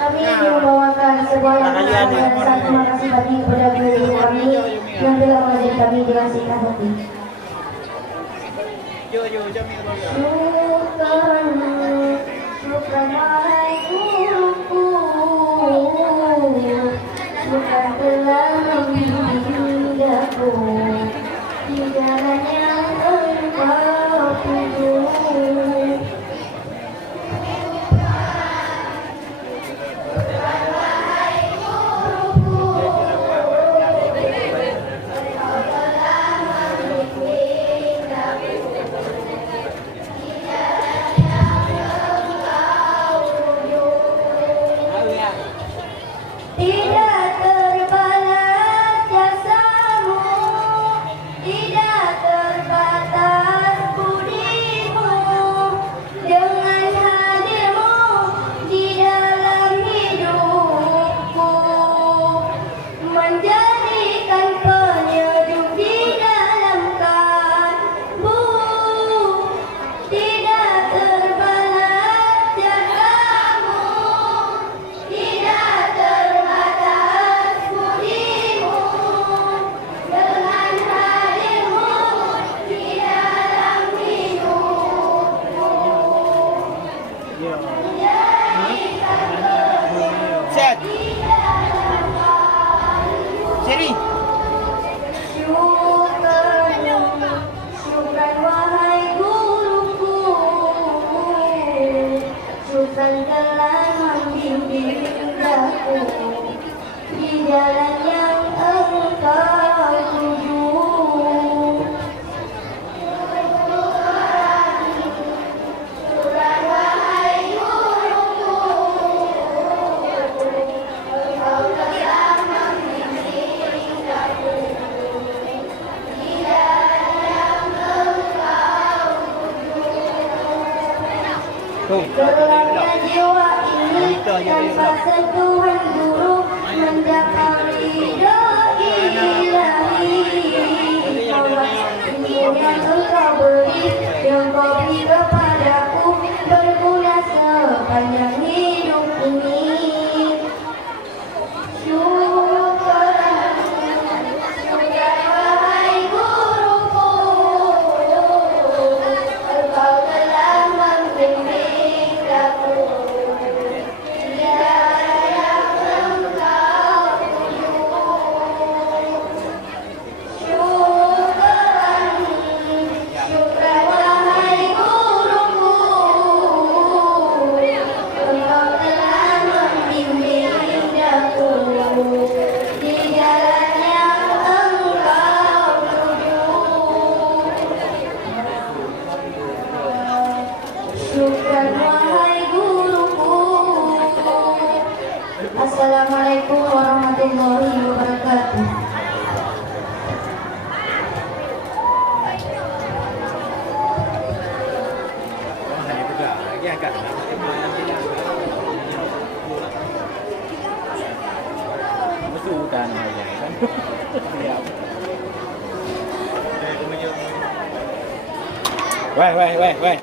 Kami ingin membawakan sebuah lagu dan satu terima kasih bagi kepada guru kami yang telah mengajar kami dengan senang hati. Syukran wahai guruku, syukran telah membimbing aku di jalan yang engkau tuju. Tidak terbalas jasamu, tidak terbatas budimu, dengan hadirmu di dalam hidupku, menjadikan penyejuk di dalam kalbu. Tidak terbalas jasamu, tidak terbatas budimu, dengan hadirmu di dalam hidupku, menjadikan Set. di dalam kalbu. Seri. Syukran wahai guruku, syukran telah membimbing aku di jalan yang engkau tuju. Syukran wahai guruku, engkau telah membimbing aku di jalan yang engkau tuju. Gelapnya jiwa ini tanpa sentuhan guru mendapat ridho ilahi. Ilmu yang engkau beri, yang kau beri kepadaku, berguna sepanjang hidup ini. Syukran, syukran wahai guruku, engkau telah membimbing aku di jalan yang engkau tuju. Syukran, syukran wahai guruku, engkau telah membimbing aku di jalan yang engkau tuju. Syukran wahai guruku. Assalamualaikum warahmatullahi wabarakatuh. Sudah namanya kan. Weh.